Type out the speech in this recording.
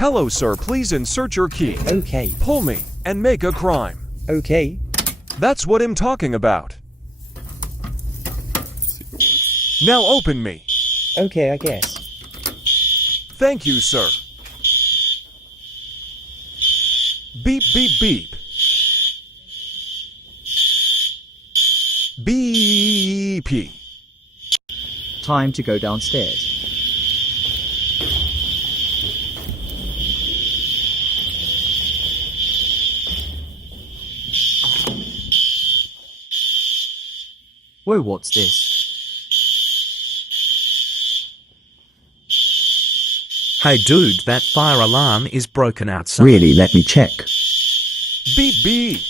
Hello, sir. Please insert your key. Okay. Pull me and make a crime. Okay. That's what I'm talking about. Now open me. Okay, I guess. Thank you, sir. Beep, beep, beep. Beep. Time to go downstairs. Whoa, what's this? Hey dude, that fire alarm is broken outside. Really, let me check. Beep, beep.